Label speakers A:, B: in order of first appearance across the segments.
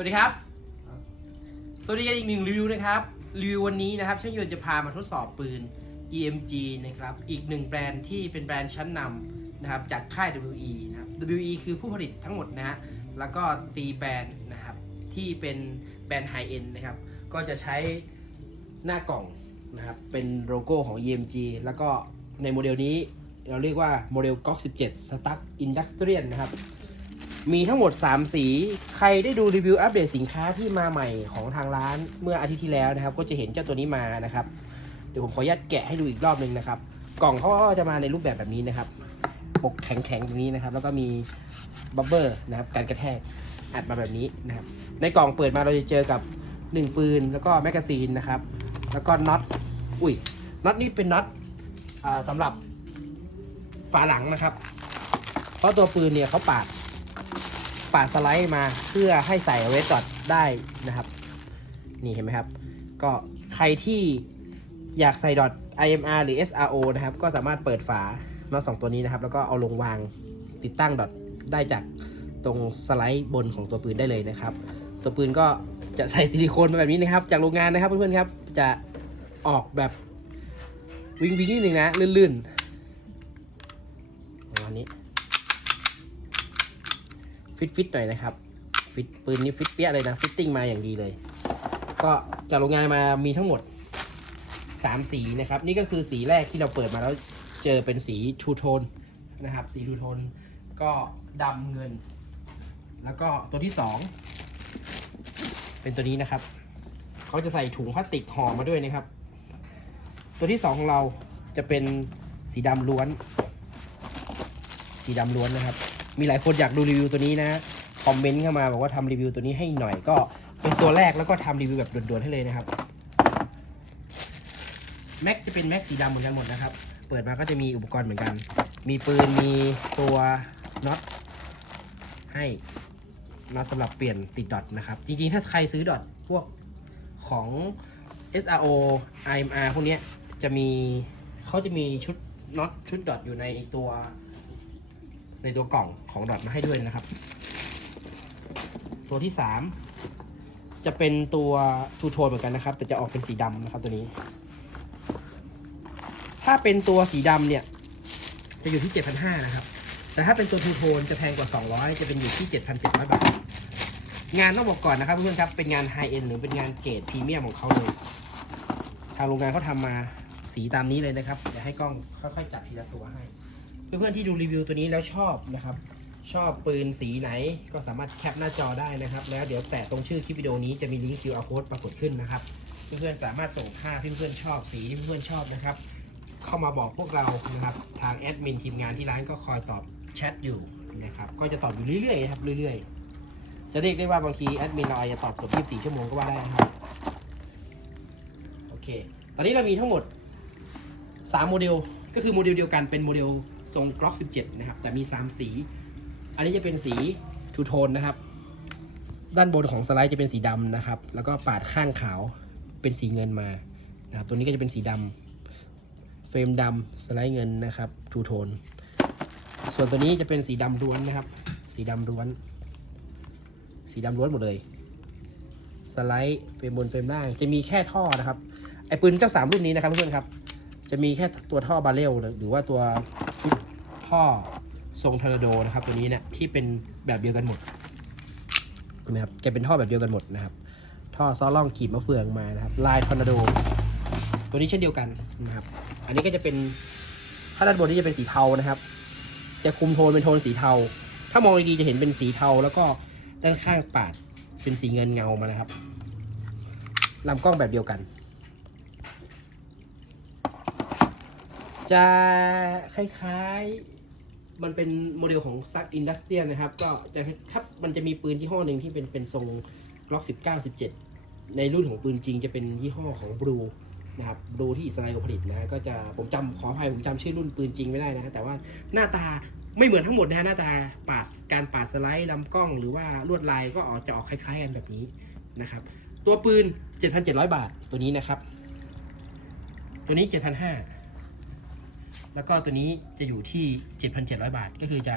A: วัสดีครับ สวัสดีกันอีกหนึ่งรีวิวนะครับรีวิววันนี้นะครับช่างยนต์จะพามาทดสอบปืน EMG นะครับ อีกหนึ่งแบรนด์ที่เป็นแบรนด์ชั้นนำนะครับจากค่าย WE นะครับ WE คือผู้ผลิตทั้งหมดนะฮะ แล้วก็ตีแบรนด์นะครับที่เป็นแบรนด์ไฮเอ็นนะครับ ก็จะใช้หน้ากล่องนะครับเป็นโลโก้ของ EMG แล้วก็ในโมเดลนี้เราเรียกว่าโมเดล GOG 17 Stack Industrial นะครับ มีทั้งหมด 3 สี ใครได้ดูรีวิวอัปเดตสินค้าที่มาใหม่ของทางร้านเมื่ออาทิตย์ที่แล้วนะครับ ก็จะเห็นเจ้าตัวนี้มานะครับ เดี๋ยวผมขออนุญาตแกะให้ดูอีกรอบหนึ่งนะครับ กล่องเขาก็จะมาในรูปแบบแบบนี้นะครับ ปกแข็งๆตรงนี้นะครับ แล้วก็มีบับเบอร์นะครับการกระแทกอัดมาแบบนี้นะครับ ในกล่องเปิดมาเราจะเจอกับ 1 ปืน แล้วก็แมกกาซีนนะครับ แล้วก็น็อต อุ้ย น็อตนี่เป็นน็อตอ่าสำหรับฝาหลังนะครับ เพราะตัวปืนเนี่ยเขาปาด ปาดสไลด์มาเพื่อให้ใส่เอาไว้จอดได้นะครับ นี่เห็นไหมครับ ก็ใครที่อยากใส่ดอท IMR หรือ SRO นะครับ ก็สามารถเปิดฝาน็อตสองตัวนี้นะครับ แล้วก็เอาลงวางติดตั้งดอทได้จากตรงสไลด์บนของตัวปืนได้เลยนะครับ ตัวปืนก็จะใส่ซิลิโคนมาแบบนี้นะครับ จากโรงงานนะครับเพื่อนๆครับจะออกแบบวิงวิงนิดนึงนะลื่นๆประมาณนี้ ฟิตฟิตหน่อยนะครับ ฟิตปืนนี้ฟิตเปี้ยเลยนะ ฟิตติ้งมาอย่างดีเลย ก็จากโรงงานมามีทั้งหมด 3 สีนะครับ นี่ก็คือสีแรกที่เราเปิดมาแล้วเจอเป็นสีทูโทนนะครับ สีทูโทนก็ดำเงิน แล้วก็ตัวที่ 2 เป็นตัวนี้นะครับ เขาจะใส่ถุงพลาสติกห่อมาด้วยนะครับ ตัวที่ 2 ของเราจะเป็นสีดำล้วน สีดำล้วนนะครับ มีหลายคนอยากดูรีวิวตัวนี้นะคอมเมนต์เข้ามาบอกว่าทำรีวิวตัวนี้ให้หน่อยก็เป็นตัวแรกแล้วก็ทำรีวิวแบบด่วนๆให้เลยนะครับแม็กจะเป็นแม็กสีดำเหมือนกันหมดนะครับ เปิดมาก็จะมีอุปกรณ์เหมือนกัน มีปืน มีตัวน็อตให้น็อตสำหรับเปลี่ยนติดดอทนะครับ จริงๆ ถ้าใครซื้อดอทพวกของ SRO IMR พวกนี้จะมีเขาจะมีชุดน็อตชุดดอทอยู่ในตัว ในตัวกล่องของดอทมาให้ด้วยนะครับ ตัวที่ 3 จะเป็นตัวทูโทนเหมือนกันนะครับ แต่จะออกเป็นสีดำนะครับตัวนี้ ถ้าเป็นตัวสีดำเนี่ย จะอยู่ที่ 7,500 นะครับ แต่ถ้าเป็นตัวทูโทนจะแพงกว่า 200 จะเป็นอยู่ที่ 7,700 บาท งานต้องบอกก่อนนะครับเพื่อนๆครับ เป็นงานไฮเอ็นหรือเป็นงานเกรดพรีเมียมของเขาเลย ทางโรงงานเขาทำมาสีตามนี้เลยนะครับ เดี๋ยวให้กล้องค่อยๆจับทีละตัวให้ เพื่อนๆที่ดูรีวิวตัวนี้แล้วชอบนะครับ ชอบปืนสีไหนก็สามารถแคปหน้าจอได้นะครับ แล้วเดี๋ยวแปะตรงชื่อคลิปวิดีโอนี้จะมีลิงก์ QR code ปรากฏขึ้นนะครับ เพื่อนๆสามารถส่งภาที่เพื่อนๆชอบสีที่เพื่อนๆชอบนะครับ เข้ามาบอกพวกเรานะครับ ทางแอดมินทีมงานที่ร้านก็คอยตอบแชทอยู่นะครับก็จะตอบอยู่เรื่อยๆครับเรื่อยๆ จะเรียกได้ว่าบางทีแอดมินเราอาจจะตอบเกือบ24 ชั่วโมงก็ว่าได้นะครับโอเค ตอนนี้เรามีทั้งหมด 3 โมเดล ก็คือโมเดลเดียวกันเป็นโมเดล ทรงกล็อก 17 นะครับ แต่มี 3 สี อันนี้จะเป็นสีทูโทนนะครับ ด้านบนของสไลด์จะเป็นสีดำนะครับ แล้วก็ปาดข้างขาวเป็นสีเงินมานะครับตัวนี้ก็จะเป็นสีดำเฟรมดำสไลด์เงินนะครับทูโทนส่วนตัวนี้จะเป็นสีดำล้วนนะครับ สีดำล้วน สีดำล้วนหมดเลย สไลด์เฟรมบนเฟรมล่างจะมีแค่ท่อนะครับไอปืนเจ้าสามรุ่นนี้นะครับเพื่อนๆครับจะมีแค่ตัวท่อบาเรลหรือว่าตัว ชุดท่อทรงทอร์นาโดนะครับ ตัวนี้เนี่ยที่เป็นแบบเดียวกันหมดนะครับแกเป็นท่อแบบเดียวกันหมดนะครับ ท่อซ้อล่องขีบมะเฟืองมานะครับ ลายทอร์นาโด ตัวนี้เช่นเดียวกันนะครับ อันนี้ก็จะเป็นถ้าด้านบนนี่จะเป็นสีเทานะครับ จะคุมโทนเป็นโทนสีเทา ถ้ามองดีๆจะเห็นเป็นสีเทา แล้วก็ด้านข้างปาดเป็นสีเงินเงามานะครับลำกล้องแบบเดียวกัน จะคล้ายๆ มันเป็นโมเดลของซักอินดัสเทียนะครับ ก็จะถ้ามันจะมีปืนยี่ห้อหนึ่งที่เป็นเป็นทรงล็อก19 17 ในรุ่นของปืนจริงจะเป็นยี่ห้อของบลูนะครับบลูที่อิสราเอลผลิตนะก็จะผมจำขออภัยผมจำชื่อรุ่นปืนจริงไม่ได้นะแต่ว่าหน้าตาไม่เหมือนทั้งหมดนะฮะหน้าตาปาดการปาดสไลด์ลำกล้อง หรือว่าลวดลายก็ออกจะออกคล้าย ๆ กันแบบนี้นะครับ ตัวปืน 7,700 บาทตัวนี้นะครับ ตัวนี้ 7,500 แล้วก็ตัวนี้จะอยู่ที่ 7,700 บาท ก็คือจะ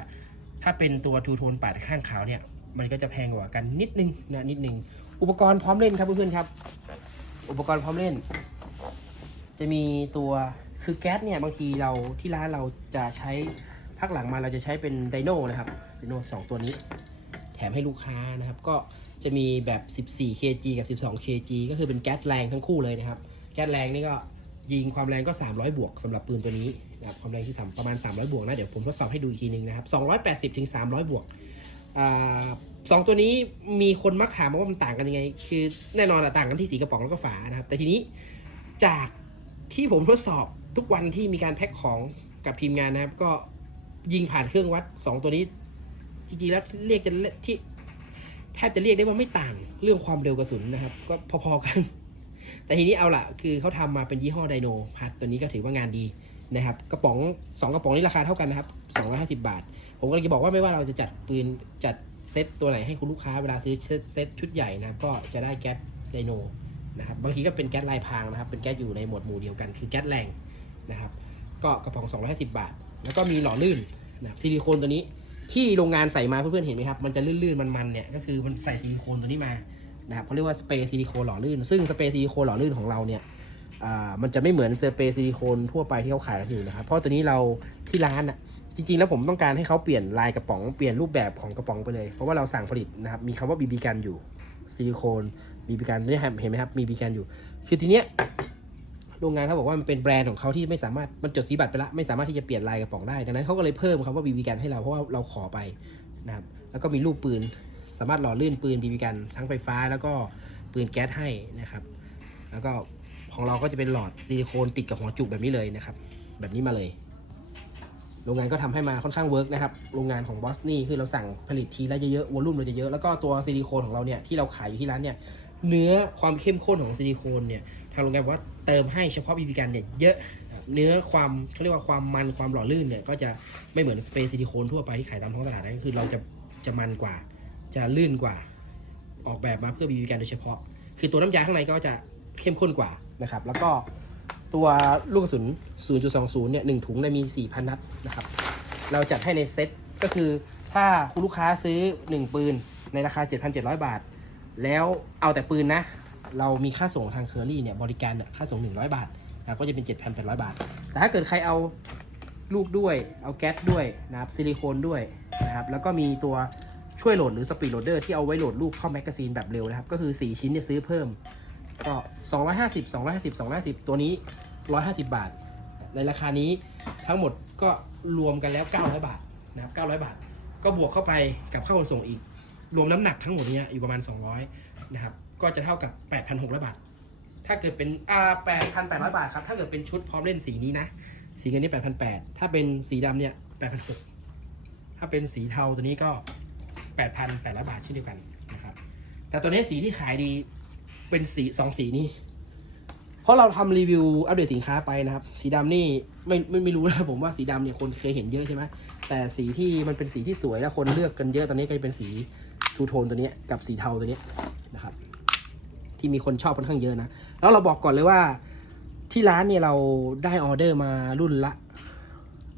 A: ถ้าเป็นตัวทูโทนปาดข้างขาวเนี่ย มันก็จะแพงกว่ากันนิดนึงนะนิดนึง อุปกรณ์พร้อมเล่นครับเพื่อนๆครับ อุปกรณ์พร้อมเล่น จะมีตัวคือแก๊สเนี่ยบางทีเราที่ร้านเราจะใช้พักหลังมาเราจะใช้เป็นไดโน่นะครับไดโน่สองตัวนี้ แถมให้ลูกค้านะครับ ก็จะมีแบบ 14 kg กับ 12 kg ก็คือเป็นแก๊สแรงทั้งคู่เลยนะครับ แก๊สแรงนี่ก็ ยิงความแรงก็ 300 บวกสำหรับปืนตัวนี้นะครับความแรงที่สามประมาณ 300 บวกนะ เดี๋ยวผมทดสอบให้ดูอีกทีนึงนะครับ 280ถึง300 บวกอสองตัวนี้มีคนมักถามว่ามันต่างกันยังไง คือแน่นอนอะต่างกันที่สีกระป๋องแล้วก็ฝานะครับ แต่ทีนี้จากที่ผมทดสอบทุกวันที่มีการแพ็คของกับทีมงานนะครับ ก็ยิงผ่านเครื่องวัด 2 ตัวนี้ จริงๆแล้วเรียกจะที่แทบจะเรียกได้ว่าไม่ต่างเรื่องความเร็วกระสุนนะครับ ก็พอๆกัน แต่ทีนี้เอาละคือเขาทำมาเป็นยี่ห้อไดโนพัดตัวนี้ก็ถือว่างานดีนะครับกระป๋อง 2 กระป๋องนี้ราคาเท่ากันนะครับ250 บาท ผมก็เลยจะบอกว่าไม่ว่าเราจะจัดปืนจัดเซตตัวไหนให้คุณลูกค้าเวลาซื้อเซตชุดใหญ่นะก็จะได้แก๊สไดโนนะครับบางทีก็เป็นแก๊สลายพางนะครับ เป็นแก๊สอยู่ในหมวดหมู่เดียวกัน คือแก๊สแรงนะครับก็กระป๋อง 250 บาท แล้วก็มีหล่อลื่นนะครับซิลิโคนตัวนี้ที่โรงงานใส่มาเพื่อนๆเห็นไหมครับมันจะลื่นๆมันๆเนี่ยก็คือมันใส่ซิลิโคนตัวนี้มา นะครับเขาเรียกว่าสเปรย์ซิลิโคนหล่อลื่น ซึ่งสเปรย์ซิลิโคนหล่อลื่นของเราเนี่ยมันจะไม่เหมือนสเปรย์ซิลิโคนทั่วไปที่เขาขายกันอยู่นะครับ เพราะตัวนี้เราที่ร้านอะจริงๆ แล้วผมต้องการให้เขาเปลี่ยนลายกระป๋องเปลี่ยนรูปแบบของกระป๋องไปเลย เพราะว่าเราสั่งผลิตนะครับมีคำว่าบีบีกันอยู่ซิลิโคนบีบีกันนี่เห็นไหมครับมีบีกันอยู่ คือทีเนี้ยโรงงานเขาบอกว่ามันเป็นแบรนด์ของเขาที่ไม่สามารถมันจดสีบัตรไปละไม่สามารถที่จะเปลี่ยนลายกระป๋องได้ดังนั้นเขาก็เลยเพิ่มคำว่าบีบีกันให้เราเพราะว่าเราขอไปนะครับแล้วก็มีลูกปืน สามารถหล่อลื่นปืนบีบีกันทั้งไฟฟ้าแล้วก็ปืนแก๊สให้นะครับ แล้วก็ของเราก็จะเป็นหลอดซิลิโคนติดกับหัวจุกแบบนี้เลยนะครับ แบบนี้มาเลย โรงงานก็ทำให้มาค่อนข้างเวิร์กนะครับ โรงงานของบอสนี่คือเราสั่งผลิตทีละเยอะๆวอลลุ่มเราจะเยอะ แล้วก็ตัวซิลิโคนของเราเนี่ยที่เราขายอยู่ที่ร้านเนี่ย เนื้อความเข้มข้นของซิลิโคนเนี่ยทางโรงงานบอกว่าเติมให้เฉพาะบีบีกันเนี่ยเยอะ เนื้อความเขาเรียกว่าความมันความหล่อลื่นเนี่ยก็จะไม่เหมือนสเปรย์ซิลิโคนทั่วไปที่ขายตามท้องตลาดนะคือเราจะจะมันกว่า จะลื่นกว่าออกแบบมาเพื่อบีบีกันโดยเฉพาะ คือตัวน้ำยาข้างในก็จะเข้มข้นกว่านะครับ แล้วก็ตัวลูกกระสุน 0.20 เนี่ยหนึ่งถุงเนี่ยมี 4,000 นัดนะครับ เราจัดให้ในเซ็ตก็คือถ้าคุณลูกค้าซื้อ 1 ปืนในราคา 7,700 บาท แล้วเอาแต่ปืนนะ เรามีค่าส่งทางเคอรี่เนี่ยบริการเนี่ยค่าส่ง 100 บาทนะครับก็จะเป็น 7,800 บาท แต่ถ้าเกิดใครเอาลูกด้วย เอาแก๊สด้วยนะครับซิลิโคนด้วยนะครับ แล้วก็มีตัว ช่วยโหลดหรือสปีดโหลดเดอร์ที่เอาไว้โหลดลูกเข้าแมกกาซีนแบบเร็วนะครับ ก็คือ 4 ชิ้นเนี่ยซื้อเพิ่ม ก็ 250 250 250 ตัวนี้ 150 บาท ในราคานี้ทั้งหมดก็รวมกันแล้ว 900 บาทนะครับ900 บาท ก็บวกเข้าไปกับค่าขนส่งอีก รวมน้ำหนักทั้งหมดเนี้ยอยู่ประมาณ 200 นะครับ ก็จะเท่ากับ 8,600 บาท ถ้าเกิดเป็นอ่า8,800 บาทครับ ถ้าเกิดเป็นชุดพร้อมเล่นสีนี้นะ สีเงินนี่8,800ถ้าเป็นสีดำเนี่ย8,600ถ้าเป็นสีเทาตัวนี้ก็ 8,800 บาทเช่นเดียวกันนะครับ แต่ตัวนี้สีที่ขายดีเป็นสีสองสีนี้ เพราะเราทำรีวิวอัปเดตสินค้าไปนะครับ สีดำนี่ไม่ไม่ไม่รู้นะผมว่าสีดำเนี่ยคนเคยเห็นเยอะใช่ไหมแต่สีที่มันเป็นสีที่สวยและคนเลือกกันเยอะตอนนี้ก็จะเป็นสีทูโทนตัวนี้กับสีเทาตัวนี้นะครับ ที่มีคนชอบค่อนข้างเยอะนะ แล้วเราบอกก่อนเลยว่าที่ร้านเนี่ยเราได้ออเดอร์มารุ่นละ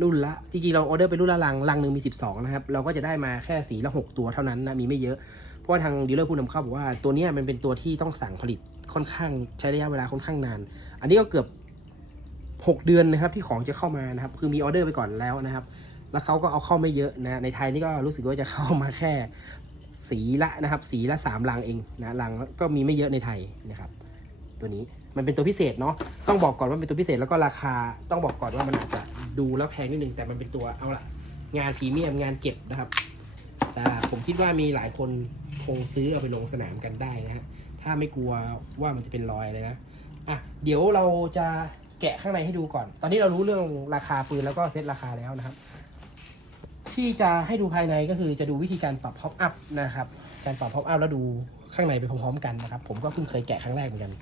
A: รุ่นละ จริงๆ เราออเดอร์เป็นรุ่นละลัง ลังหนึ่งมี 12 นะครับ เราก็จะได้มาแค่สีละ 6 ตัวเท่านั้นนะ มีไม่เยอะ เพราะว่าทางดีลเลอร์ผู้นำเข้าบอกว่าตัวนี้มันเป็นตัวที่ต้องสั่งผลิตค่อนข้างใช้ระยะเวลาค่อนข้างนาน อันนี้ก็เกือบ 6 เดือนนะครับที่ของจะเข้ามานะครับ คือมีออเดอร์ไปก่อนแล้วนะครับ แล้วเขาก็เอาเข้าไม่เยอะนะ ในไทยนี่ก็รู้สึกว่าจะเข้ามาแค่สีละนะครับ สีละสามลังเองนะ ลังก็มีไม่เยอะในไทยนะครับ ตัวนี้ มันเป็นตัวพิเศษเนาะต้องบอกก่อนว่าเป็นตัวพิเศษแล้วก็ราคาต้องบอกก่อนว่ามันอาจจะดูแล้วแพงนิดนึงแต่มันเป็นตัวเอาละงานพรีเมียมงานเก็บนะครับแต่ผมคิดว่ามีหลายคนคงซื้อเอาไปลงสนามกันได้นะฮะถ้าไม่กลัวว่ามันจะเป็นรอยเลยนะอะเดี๋ยวเราจะแกะข้างในให้ดูก่อน ตอนนี้เรารู้เรื่องราคาปืนแล้วก็เซตราคาแล้วนะครับ ที่จะให้ดูภายในก็คือจะดูวิธีการปรับพ็อปอัพนะครับ การปรับพ็อปอัพแล้วดูข้างในไปพร้อมๆกันนะครับ ผมก็เพิ่งเคยแกะครั้งแรกเหมือนกัน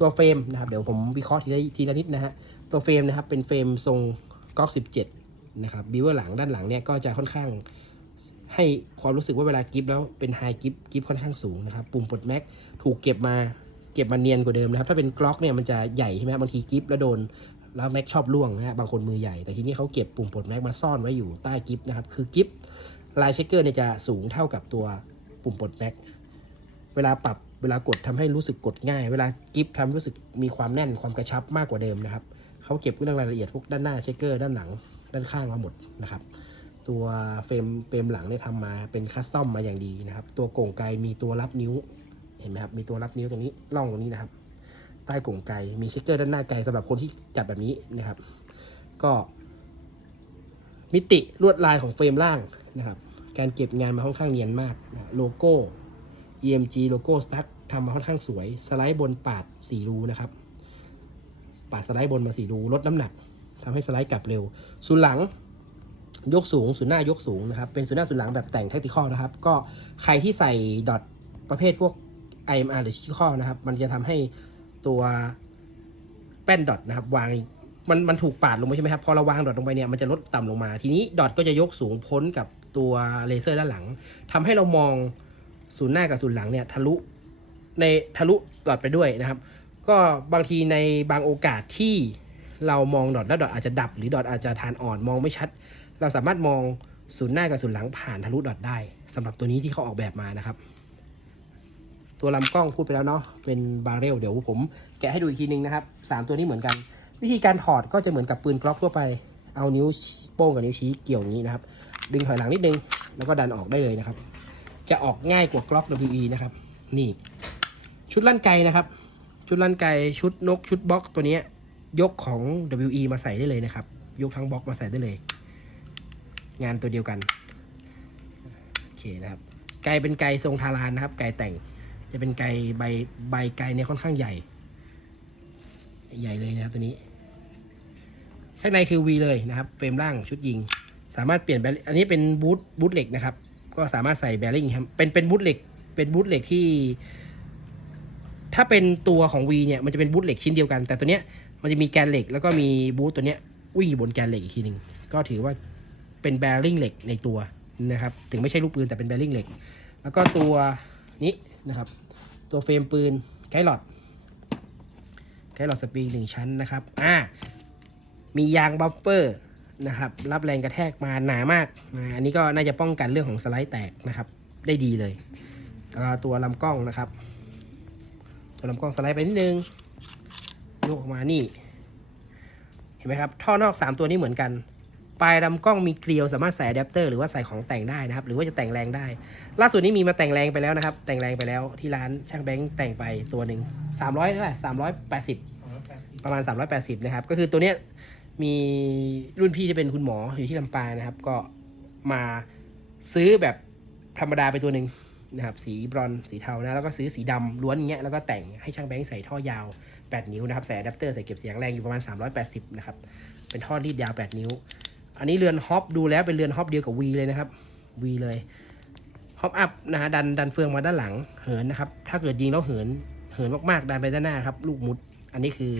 A: ตัวเฟรมนะครับเดี๋ยวผมวิเคราะห์ทีละทีละนิดนะฮะตัวเฟรมนะครับเป็นเฟรมทรงก๊อก17 นะครับบิวเวอร์หลังด้านหลังเนี่ยก็จะค่อนข้างให้ความรู้สึกว่าเวลากิฟแล้วเป็นไฮกิฟกิฟค่อนข้างสูงนะครับปุ่มปลดแม็กถูกเก็บมาเก็บมาเนียนกว่าเดิมนะครับถ้าเป็นกล็อกเนี่ยมันจะใหญ่ใช่ไหมบางทีกิฟแล้วโดนแล้วแม็กชอบล่วงนะฮะบางคนมือใหญ่แต่ทีนี้เขาเก็บปุ่มปลดแม็กมาซ่อนไว้อยู่ใต้กิฟนะครับคือกิฟลายเช็คเกอร์เนี่ยจะสูงเท่ากับตัวปุ่มปลดแม็กเวลาปรับ เวลากดทำให้รู้สึกกดง่าย เวลากิฟทำให้รู้สึกมีความแน่นความกระชับมากกว่าเดิมนะครับเขาเก็บเรื่องรายละเอียดพวกด้านหน้าเช็คเกอร์ด้านหลังด้านข้างมาหมดนะครับ ตัวเฟรมเฟรมหลังเนี่ยทำมาเป็นคัสตอมมาอย่างดีนะครับ ตัวโก่งไกมีตัวรับนิ้วเห็นไหมครับมีตัวรับนิ้วตรงนี้ร่องตรงนี้นะครับใต้โก่งไกมีเช็คเกอร์ด้านหน้าไกสำหรับคนที่จับแบบนี้นะครับ ก็มิติลวดลายของเฟรมล่างนะครับ การเก็บงานมาค่อนข้างเนียนมาก โลโก้ EMG โลโก้สตั๊กทำมาค่อนข้างสวย สไลด์บนปาด4รูนะครับ ปาดสไลด์บนมา4รูลดน้ำหนักทำให้สไลด์กลับเร็วศูนหลังยกสูงศูนย์หน้ายกสูงนะครับ เป็นศูนย์หน้าศูนหลังแบบแต่ง tactical นะครับ ก็ใครที่ใส่ดอทประเภทพวก IMR หรือ tactical นะครับ มันจะทำให้ตัวแป้นดอทนะครับ วางมันมันถูกปาดลงไปใช่ไหมครับ พอเราวางดอทลงไปเนี่ยมันจะลดต่ำลงมา ทีนี้ดอทก็จะยกสูงพ้นกับตัวเลเซอร์ด้านหลังทำให้เรามอง ศูนย์หน้ากับศูนย์หลังเนี่ยทะลุในทะลุดอทไปด้วยนะครับ ก็บางทีในบางโอกาสที่เรามองดอทแล้วดอทอาจจะดับ หรือดอทอาจจะทานอ่อนมองไม่ชัด เราสามารถมองศูนย์หน้ากับศูนย์หลังผ่านทะลุดอทได้สำหรับตัวนี้ที่เขาออกแบบมานะครับ ตัวลำกล้องพูดไปแล้วเนาะเป็นบารเรลเดี๋ยวผมแกะให้ดูอีกทีนึงนะครับสามตัวนี้เหมือนกัน วิธีการถอดก็จะเหมือนกับปืนกล็อกทั่วไปเอานิ้วโป้งกับนิ้วชี้เกี่ยวอย่างนี้นะครับ ดึงถอยหลังนิดนึงแล้วก็ดันออกได้เลยนะครับ จะออกง่ายกว่ากล็อก WE นะครับ นี่ ชุดลั่นไกนะครับ ชุดลั่นไกชุดนกชุดบล็อกตัวนี้ยกของ WE มาใส่ได้เลยนะครับ ยกทั้งบล็อกมาใส่ได้เลย งานตัวเดียวกันโอเคนะครับไกเป็นไกทรงทารานนะครับ ไกแต่งจะเป็นไกใบใบไกเนี่ยค่อนข้างใหญ่ ใหญ่เลยนะครับตัวนี้ ข้างในคือ V เลยนะครับ เฟรมล่างชุดยิง สามารถเปลี่ยนอันนี้เป็นบูทบูทเหล็กนะครับ ก็สามารถใส่แบริ่งครับเป็นเป็นบูทเหล็ก เป็นบูทเหล็กที่ ถ้าเป็นตัวของ V เนี่ยมันจะเป็นบูทเหล็กชิ้นเดียวกัน แต่ตัวเนี้ยมันจะมีแกนเหล็ก แล้วก็มีบูทตัวเนี้ยวิ่งอยู่บนแกนเหล็กอีกทีหนึ่งก็ถือว่าเป็นแบริ่งเหล็กในตัวนะครับ ถึงไม่ใช่ลูกปืนแต่เป็นแบริ่งเหล็ก แล้วก็ตัวนี้นะครับ ตัวเฟรมปืนไกด์หลอดไกด์หลอดสปริงหนึ่งชั้นนะครับ อ่า มียางบัฟเฟอร์ นะครับ รับแรงกระแทกมาหนามากอ่าอันนี้ก็น่าจะป้องกันเรื่องของสไลด์แตกนะครับ ได้ดีเลยลตัวลำกล้องนะครับ ตัวลำกล้องสไลด์ไปนิดนึงยกออกมานี่ เห็นไหมครับ ท่อนอก 3 ตัวนี้เหมือนกันปลายลำกล้องมีเกลียวสามารถใส่อะแดปเตอร์หรือว่าใส่ของแต่งได้นะครับ หรือว่าจะแต่งแรงได้ ล่าสุดนี้มีมาแต่งแรงไปแล้วนะครับ แต่งแรงไปแล้วที่ร้านช่างแบงค์แต่งไปตัวหนึ่ง300เท่าไหร่380 ประมาณ 380 นะครับ ก็คือตัวเนี้ย มีรุ่นพี่ที่เป็นคุณหมออยู่ที่ลำปางนะครับ ก็มาซื้อแบบธรรมดาไปตัวหนึ่งนะครับสีบรอนสีเทานะแล้วก็ซื้อสีดำล้วนอย่างเงี้ยแล้วก็แต่งให้ช่างแบงค์ใส่ท่อยาว 8 นิ้วนะครับใส่อะแดปเตอร์ใส่เก็บเสียงแรงอยู่ประมาณ 380 นะครับ เป็นท่อรีดยาว 8 นิ้ว อันนี้เรือนฮอปดูแล้วเป็นเรือนฮอปเดียวกับ V เลยนะครับ V เลยฮอปอัพนะฮะดันดันเฟืองมาด้านหลังเหินนะครับ ถ้าเกิดยิงแล้วเหินเหินมากๆ ดันไปด้านหน้าครับ ลูกมุด อันนี้คือ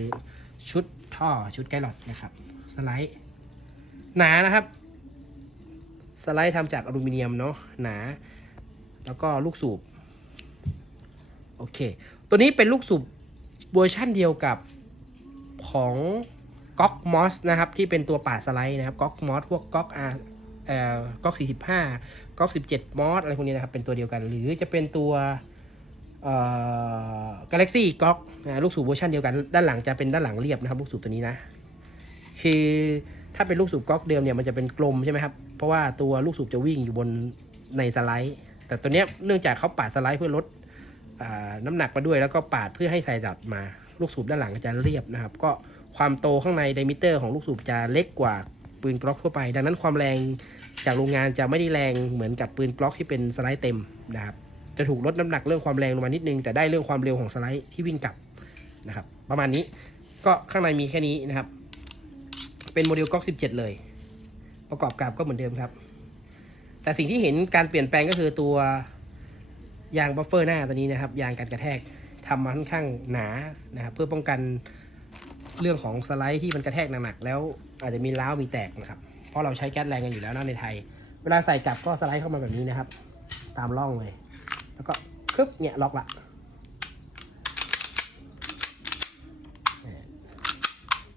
A: ชุด ท่อชุดไกด์หลอดนะครับสไลด์หนานะครับ สไลด์ทำจากอลูมิเนียมเนาะหนา แล้วก็ลูกสูบโอเค ตัวนี้เป็นลูกสูบเวอร์ชั่นเดียวกับของก๊อกมอสนะครับที่เป็นตัวป่าสไลด์นะครับก๊อกมอสพวกก๊อกอาเอ่อก๊อก45ก๊อก17มอสอะไรพวกนี้นะครับเป็นตัวเดียวกัน หรือจะเป็นตัว Galaxy ก๊อกนะลูกสูบเวอร์ชันเดียวกัน ด้านหลังจะเป็นด้านหลังเรียบนะครับ ลูกสูบตัวนี้นะ คือถ้าเป็นลูกสูบก๊อกเดิมเนี่ยมันจะเป็นกลมใช่ไหมครับ เพราะว่าตัวลูกสูบจะวิ่งอยู่บนในสไลด์ แต่ตัวเนี้ยเนื่องจากเขาปาดสไลด์เพื่อลดอน้ำหนักมาด้วยแล้วก็ปาดเพื่อให้ใส่ดัดมา ลูกสูบด้านหลังจะเรียบนะครับ ก็ความโตข้างในไดมิเตอร์ของลูกสูบจะเล็กกว่าปืนกล็อกทั่วไป ดังนั้นความแรงจากโรงงานจะไม่ได้แรงเหมือนกับปืนกล็อกที่เป็นสไลด์เต็มนะครับ จะถูกลดน้ำหนักเรื่องความแรงลงมานิดนึง แต่ได้เรื่องความเร็วของสไลด์ที่วิ่งกลับนะครับ ประมาณนี้ก็ข้างในมีแค่นี้นะครับ เป็นโมเดลก๊อก17 เลย ประกอบกับก็เหมือนเดิมครับ แต่สิ่งที่เห็นการเปลี่ยนแปลงก็คือตัวยางบัฟเฟอร์หน้าตัวนี้นะครับยางกันกระแทกทำมาค่อนข้างหนานะครับเพื่อป้องกันเรื่องของสไลด์ที่มันกระแทกหนักๆแล้วอาจจะมีร้าวมีแตกนะครับ เพราะเราใช้แก๊สแรงกันอยู่แล้วนะในไทย เวลาใส่กลับก็สไลด์เข้ามาแบบนี้นะครับ ตามร่องเลย แล้วก็คึบเนี่ยล็อกละ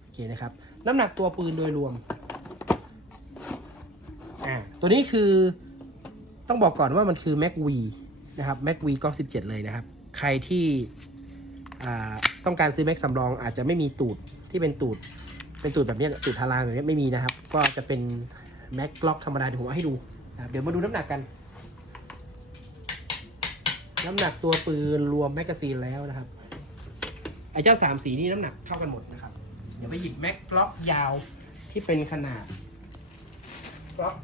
A: โอเคนะครับ น้ำหนักตัวปืนโดยรวมอ่าตัวนี้คือต้องบอกก่อนว่ามันคือ Mac V นะครับ Mac V ก็17 เลยนะครับ ใครที่ต้องการซื้อ Mac สำรองอาจจะไม่มีตูดที่เป็นตูด เป็นตูดแบบนี้ตูดทารางแบบนี้ไม่มีนะครับ ก็จะเป็น Mac ล็อกธรรมดาเดี๋ยวผมเอาให้ดู เดี๋ยวมาดูน้ำหนักกัน น้ำหนักตัวปืนรวมแมกกาซีนแล้วนะครับ ไอ้เจ้าสามสีนี่น้ำหนักเท่ากันหมดนะครับ เดี๋ยวไปหยิบแม็กกล็อกยาวที่เป็นขนาดกล็อก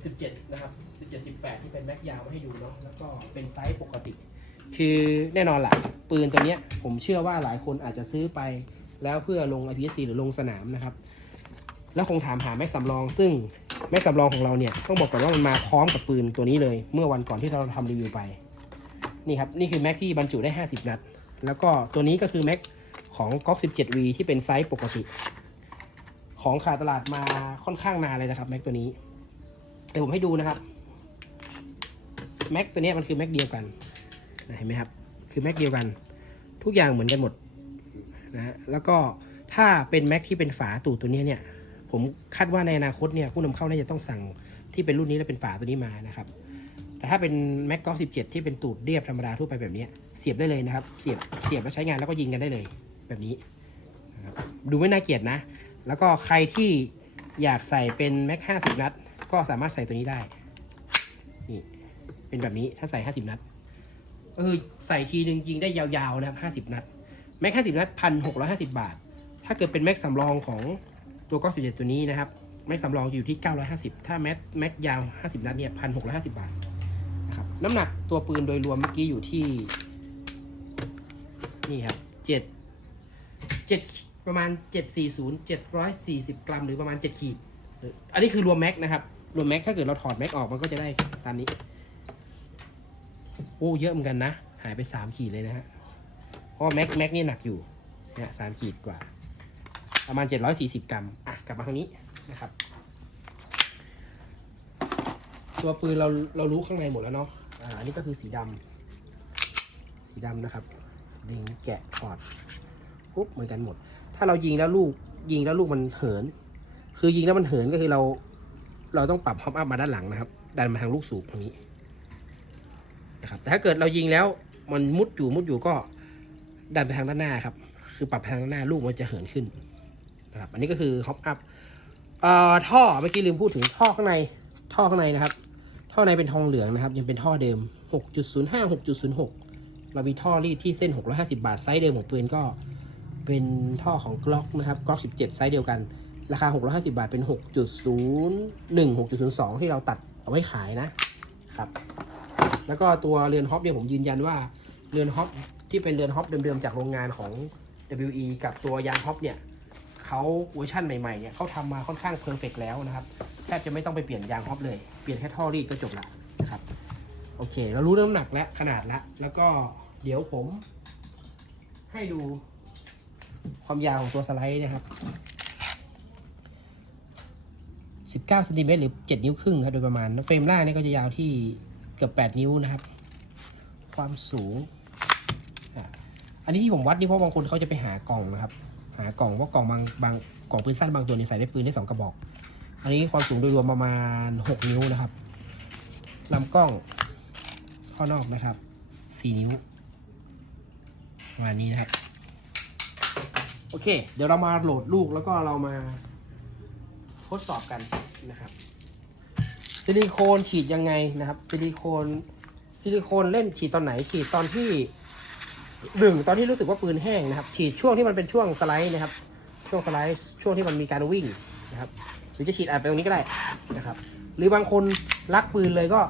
A: 17 นะครับ 17 18 ที่เป็นแม็กยาวมาให้ดูเนาะ แล้วก็เป็นไซส์ปกติ คือแน่นอนแหละปืนตัวเนี้ยผมเชื่อว่าหลายคนอาจจะซื้อไปแล้วเพื่อลง IPSC หรือลงสนามนะครับ แล้วคงถามหาแม็กสำรอง ซึ่งแม็กสำรองของเราเนี่ยต้องบอกก่อนว่ามันมาพร้อมกับปืนตัวนี้เลย เมื่อวันก่อนที่เราทำรีวิวไป นี่ครับ นี่คือแม็กที่บรรจุได้ 50 นัด แล้วก็ตัวนี้ก็คือแม็กของก๊อก 17V ที่เป็นไซส์ปกติ ของขาดตลาดมาค่อนข้างนานเลยนะครับแม็กตัวนี้เดี๋ยวผมให้ดูนะครับแม็กตัวนี้มันคือแม็กเดียวกันเห็นไหมครับ คือแม็กเดียวกัน ทุกอย่างเหมือนกันหมดนะฮะแล้วก็ถ้าเป็นแม็กที่เป็นฝาตูดตัวนี้เนี่ย ผมคาดว่าในอนาคตเนี่ยผู้นำเข้าน่าจะต้องสั่งที่เป็นรุ่นนี้แล้วเป็นฝาตัวนี้มานะครับ แต่ถ้าเป็น Mac g o 17 ที่เป็นตูดเรียบธรรมดาทั่วไปแบบนี้ เสียบได้เลยนะครับ เสียบ เสียบแล้วใช้งานแล้วก็ยิงกันได้เลย แบบนี้นะครับดูไม่น่าเกลียดนะ แล้วก็ใครที่อยากใส่เป็น Mac 50 นัด ก็สามารถใส่ตัวนี้ได้ นี่ เป็นแบบนี้ ถ้าใส่ 50 นัด เออ ใส่ทีนึงยิงได้ยาวๆนะครับ50 นัด Mac 50 นัด1,650บบาท ถ้าเกิดเป็น Mac สำรองของตัวก้17 ตัวนี้นะครับ Mac สำรองอยู่ที่ 950 ถ้า Mac Mac ยาว 50 นัดเนี่ย1,650บาทนะครับาท น้ำหนักตัวปืนโดยรวมเมื่อกี้อยู่ที่ นี่ครับเจ็ดเจ็ดประมาณเจ็ดสี่ศูนย์เจ็ดร้อยสี่สิบกรัม หรือประมาณเจ็ดขีด อันนี้คือรวมแม็กนะครับ รวมแม็กถ้าเกิดเราถอดแม็กออกมันก็จะได้ตามนี้ โอ้เยอะเหมือนกันนะ หายไปสามขีดเลยนะฮะ เพราะแม็กแม็กนี่หนักอยู่เนี่ยสามขีดกว่า ประมาณเจ็ดร้อยสี่สิบกรัม อะ กลับมาทางนี้นะครับ ตัวปืนเราเรารู้ข้างในหมดแล้วเนาะ อ่าอันนี้ก็คือสีดำสีดำนะครับดึงแกะถอดปุ๊บเหมือนกันหมด ถ้าเรายิงแล้วลูกยิงแล้วลูกมันเหิน คือยิงแล้วมันเหินก็คือเรา เราต้องปรับฮอปอัพมาด้านหลังนะครับดันมาทางลูกสูบตรงนี้นะครับแต่ถ้าเกิดเรายิงแล้วมันมุดอยู่มุดอยู่ก็ดันไปทางด้านหน้าครับ คือปรับไปทางด้านหน้าลูกมันจะเหินขึ้นนะครับ อันนี้ก็คือฮอปอัพเอ่อท่อเมื่อกี้ลืมพูดถึงท่อข้างในท่อข้างในนะครับ ท่อในเป็นทองเหลืองนะครับ ยังเป็นท่อเดิม 6.05 6.06 เรามีท่อรีดที่เส้น 650 บาท ไซส์เดิมของปืนก็เป็นท่อของ Glock นะครับ Glock 17 ไซส์เดียวกัน ราคา 650 บาทเป็น 6.01 6.02 ที่เราตัดเอาไว้ขายนะครับ แล้วก็ตัวเรือนฮอปเนี่ยผมยืนยันว่าเรือนฮอปที่เป็นเรือนฮอปเดิมๆจากโรงงานของ WE กับตัวยางฮอปเนี่ยเขาเวอร์ชั่นใหม่ๆเนี่ยเขาทำมาค่อนข้างเพอร์เฟกแล้วนะครับ แทบจะไม่ต้องไปเปลี่ยนยางฮอปเลย ปลี่ยนแค่ท่อรีดก็จบละนะครับ โอเค เรารู้น้ำหนักและขนาดละแล้วก็เดี๋ยวผม ให้ดูความยาวของตัวสไลด์นะครับ19เซนติเมตรหรือ 7 นิ้วครึ่งครับโดยประมาณ เฟรมล่างเนี่ยก็จะยาวที่เกือบ 8 นิ้วนะครับ ความสูง อันนี้ที่ผมวัดนี่เพราะบางคนเขาจะไปหากล่องนะครับ หากล่องว่ากล่องบางบางกล่องปืนสั้นบางตัวเนี่ยใส่ได้ปืนได้สองกระบอก อันนี้ความสูงโดยรวมประมาณ 6 นิ้วนะครับลำกล้องข้อนอกนะครับ 4 นิ้วประมาณนี้นะครับ โอเค เดี๋ยวเรามาโหลดลูกแล้วก็เรามาทดสอบกันนะครับซิลิโคนฉีดยังไงนะครับซิลิโคนซิลิโคนเล่นฉีดตอนไหนฉีดตอนที่หนึ่งตอนที่รู้สึกว่าปืนแห้งนะครับ ฉีดช่วงที่มันเป็นช่วงสไลด์นะครับ ช่วงสไลด์ช่วงที่มันมีการวิ่งนะครับ รือจะฉีดอัดไปตรงนี้ก็ได้นะครับ หรือบางคนรักปืนเลยก็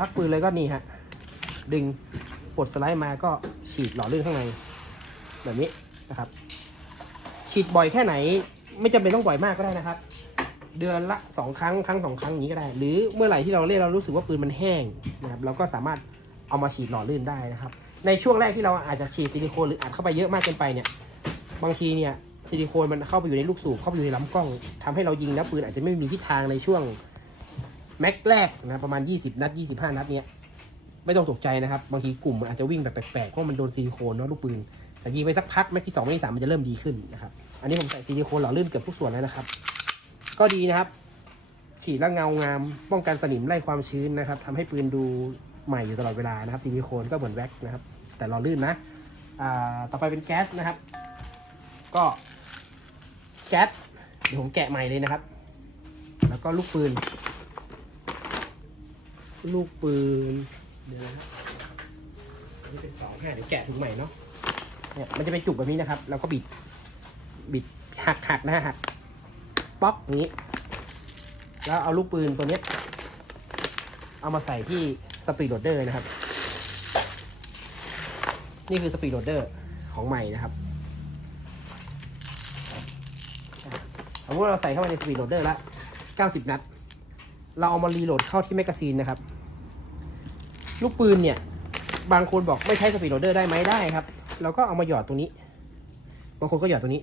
A: รักปืนเลยก็นี่ฮะดึงปลดสไลด์มาก็ฉีดหล่อลื่นข้างในแบบนี้นะครับ ฉีดบ่อยแค่ไหน ไม่จำเป็นต้องบ่อยมากก็ได้นะครับ เดือนละสองครั้งครั้งสองครั้งอย่างนี้ก็ได้ หรือเมื่อไหร่ที่เราเล่นเรารู้สึกว่าปืนมันแห้งนะครับเราก็สามารถเอามาฉีดหล่อลื่นได้นะครับ ในช่วงแรกที่เราอาจจะฉีดซิลิโคนหรืออัดเข้าไปเยอะมากเกินไปเนี่ย บางทีเนี่ย ซิลิโคนมันเข้าไปอยู่ในลูกสูบเข้าไปอยู่ในลำกล้องทำให้เรายิงแล้วปืนอาจจะไม่มีทิศทางในช่วงแม็กแรกนะประมาณ 20 นัด 25 นัดเนี่ยไม่ต้องตกใจนะครับ บางทีกลุ่มมันอาจจะวิ่งแบบแปลกๆเพราะมันโดนซิลิโคนเนาะลูกปืนแต่ยิงไปสักพักแม็กที่2แม็กที่3มันจะเริ่มดีขึ้นนะครับอันนี้ผมใส่ซิลิโคนหล่อลื่นเกือบทุกส่วนแล้วนะครับ ก็ดีนะครับ ฉีดแล้วเงางามป้องกันสนิมไล่ความชื้นนะครับทำให้ปืนดูใหม่อยู่ตลอดเวลานะครับซิลิโคนก็เหมือนแว็กซ์นะครับ แต่รอลื่นนะอ่าต่อไปเป็นแก๊สนะครับ ก็ แก๊สเดี๋ยวผมแกะใหม่เลยนะครับ แล้วก็ลูกปืน ลูกปืน เดี๋ยวนะครับอันนี้เป็นสองห้าเดี๋ยวแกะถุงใหม่เนาะเนี่ยมันจะเป็นจุกแบบนี้นะครับ แล้วก็บิด บิดหักหักนะฮะหักป๊อกอย่างนี้ แล้วเอาลูกปืนตัวเนี้ย เอามาใส่ที่สปีดโรดเดอร์นะครับ นี่คือสปีดโรดเดอร์ของใหม่นะครับ สมมติเราใส่เข้าไปในสปีดโรดเดอร์ละ 90 นัด เราเอามารีโหลดเข้าที่แมกกาซีนนะครับ ลูกปืนเนี่ย บางคนบอกไม่ใช้สปีดโรดเดอร์ได้ไหมได้ครับ เราก็เอามาหยอดตรงนี้ บางคนก็หยอดตรงนี้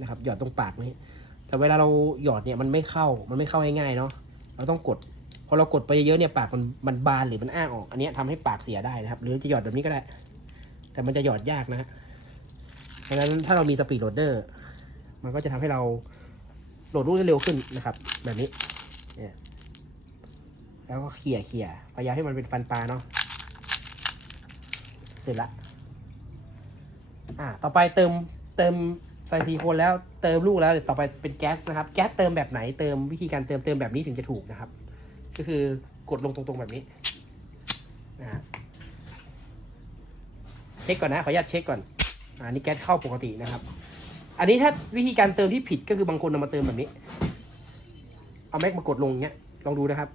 A: นะครับ หยอดตรงปากนี้ แต่เวลาเราหยอดเนี่ยมันไม่เข้า มันไม่เข้าง่ายๆเนาะ เราต้องกด พอเรากดไปเยอะเนี่ยปากมันมันบานหรือมันอ้าออก อันนี้ยทำให้ปากเสียได้นะครับ หรือจะหยอดแบบนี้ก็ได้ แต่มันจะหยอดยากนะฮะดังนั้นถ้าเรามีสปีดโหลดเดอร์ มันก็จะทำให้เรา โหลดรูปได้เร็วขึ้นนะครับ แบบนี้เนี่ยแล้วก็เขี่ยเขี่ยพยายามให้มันเป็นฟันปลาเนาะเสร็จละอ่าต่อไปเติมเติมใส่ซีโคนแล้วเติมลูกแล้วเดี๋ยวต่อไปเป็นแก๊สนะครับ แก๊สเติมแบบไหนเติมวิธีการเติมเติมแบบนี้ถึงจะถูกนะครับ ก็คือกดลงตรงๆแบบนี้นะฮะเช็คก่อนนะขออนุญาตเช็คก่อนอ่านี่แก๊สเข้าปกตินะครับ อันนี้ถ้าวิธีการเติมที่ผิดก็คือบางคนเอามาเติมแบบนี้ เอาแม็กมากดลงอย่างเงี้ย ลองดูนะครับ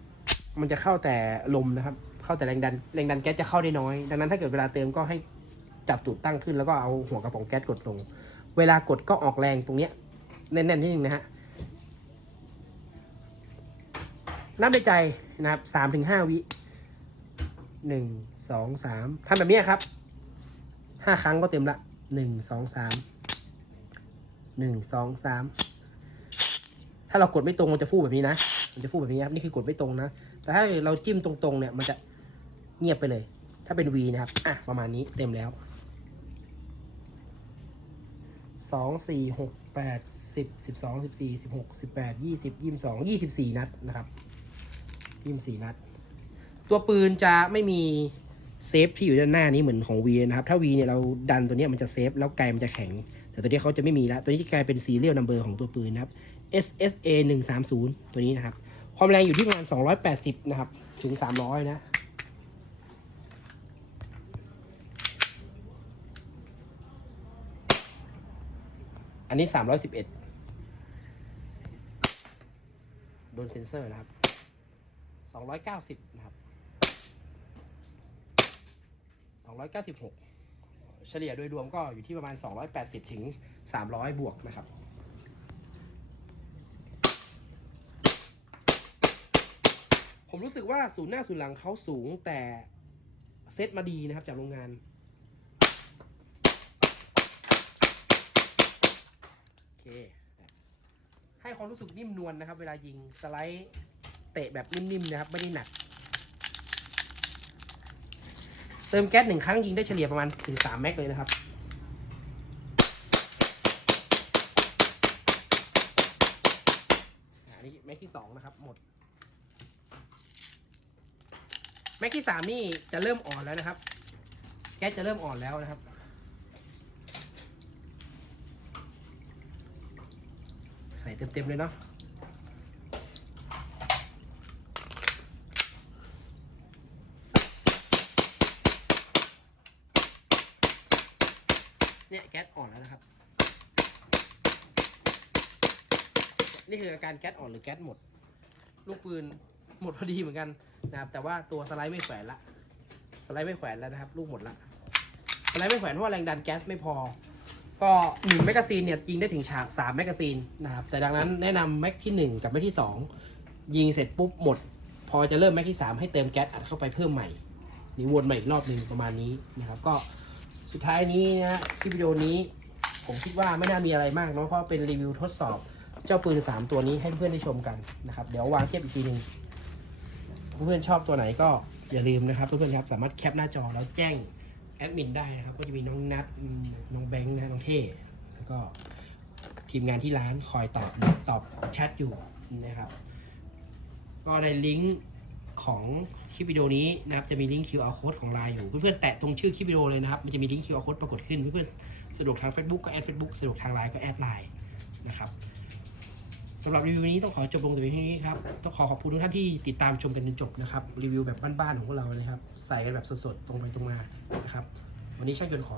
A: มันจะเข้าแต่ลมนะครับ เข้าแต่แรงดัน แรงดันแก๊สจะเข้าได้น้อย ดังนั้นถ้าเกิดเวลาเติมก็ให้จับตูดตั้งขึ้นแล้วก็เอาหัวกระป๋องแก๊สกดลง เวลากดก็ออกแรงตรงเนี้ยแน่นๆนิดนึงนะฮะ นับในใจนะครับสามถึงห้าวิหนึ่งสองสามทำแบบนี้ครับห้าครั้งก็เต็มละหนึ่งสองสาม หนึ่งสองสามถ้าเรากดไม่ตรงมันจะฟูแบบนี้นะ มันจะฟูแบบนี้ครับ นี่คือกดไม่ตรงนะ แต่ถ้าเราจิ้มตรงๆเนี่ย มันจะเงียบไปเลย ถ้าเป็น V นะครับ อะ ประมาณนี้เต็มแล้วสองสี่หกแปดสิบสิบสองสิบสี่สิบหกสิบแปดยี่สิบยี่สิบสองยี่สิบสี่นัดนะครับยี่สิบสี่นัด ตัวปืนจะไม่มีเซฟที่อยู่ด้านหน้านี้เหมือนของ V นะครับ ถ้า V เนี่ยเราดันตัวเนี้ยมันจะเซฟแล้วไกลมันจะแข็ง แต่ตัวนี้เขาจะไม่มีแล้ว ตัวนี้จะกลายเป็นซีเรียลนัมเบอร์ของตัวปืนนะครับ SSA 1 3 0ตัวนี้นะครับ ความแรงอยู่ที่ประมาณ 280 นะครับ ถึง 300 นะอันนี้ 311 โดนเซ็นเซอร์นะครับ 290 นะครับ 296 เฉลี่ยโดยรวมก็อยู่ที่ประมาณ 280 ถึง 300 บวกนะครับผมรู้สึกว่าศูนย์หน้าศูนย์หลังเขาสูงแต่เซตมาดีนะครับจากโรงงาน โอเค ให้ความรู้สึกนิ่มนวลนะครับ เวลายิงสไลด์เตะแบบนิ่มๆนะครับ ไม่ได้หนัก เติมแก๊สหนึ่งครั้งยิงได้เฉลี่ยประมาณถึงสามแม็กเลยนะครับ อันนี้แม็กที่สองนะครับ หมด แม็กที่สามนี่จะเริ่มอ่อนแล้วนะครับ แก๊สจะเริ่มอ่อนแล้วนะครับใส่เต็มๆเลยเนาะ แก๊สอ่อนแล้วนะครับ นี่คืออาการแก๊สอ่อนหรือแก๊สหมด ลูกปืนหมดพอดีเหมือนกันนะครับ แต่ว่าตัวสไลด์ไม่แขวนละ สไลด์ไม่แขวนแล้วนะครับ ลูกหมดละ สไลด์ไม่แขวนเพราะแรงดันแก๊สไม่พอ ก็หนึ่งแมกกาซีนเนี่ยยิงได้ถึงฉากสามแมกกาซีนนะครับ แต่ดังนั้นแนะนำแม็กที่หนึ่งกับแม็กที่สองยิงเสร็จปุ๊บหมด พอจะเริ่มแม็กที่สามให้เติมแก๊สอัดเข้าไปเพิ่มใหม่นี่วนใหม่อีกรอบหนึ่งประมาณนี้นะครับ ก็ สุดท้ายนี้นะคลิปวิดีโอนี้ ผมคิดว่าไม่น่ามีอะไรมากเนาะเพราะเป็นรีวิวทดสอบเจ้าปืน 3 ตัวนี้ให้เพื่อนได้ชมกันนะครับ เดี๋ยววางเทียบอีกทีหนึ่งเพื่อนชอบตัวไหนก็อย่าลืมนะครับเพื่อนๆครับสามารถแคปหน้าจอแล้วแจ้งแอดมินได้นะครับ ก็จะมีน้องนัทน้องแบงค์นะน้องเท่แล้วก็ทีมงานที่ร้านคอยตอบตอบแชทอยู่นะครับ ก็ในลิงก์ ของคลิปวิดีโอนี้นะครับจะมีลิงก์ QR code ของไลน์อยู่ เพื่อนๆแตะตรงชื่อคลิปวิดีโอเลยนะครับ มันจะมีลิงก์ QR code ปรากฏขึ้น เพื่อนๆสะดวกทาง Facebook ก็แอด Facebook สะดวกทางไลน์ก็แอดไลน์นะครับสำหรับรีวิวนี้ต้องขอจบลงแต่เพียงเท่านี้ครับ ต้องขอขอบคุณทุกท่านที่ติดตามชมกันจนจบนะครับ รีวิวแบบบ้านๆของพวกเราเลยครับ ใส่กันแบบสดๆ ตรงไปตรงมานะครับ วันนี้ช่างยนต์ขอ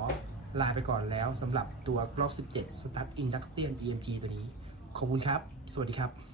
A: ลาไปก่อนแล้วสำหรับตัว Glock 17 Start Industrial EMG ตัวนี้ ขอบคุณครับ สวัสดีครับ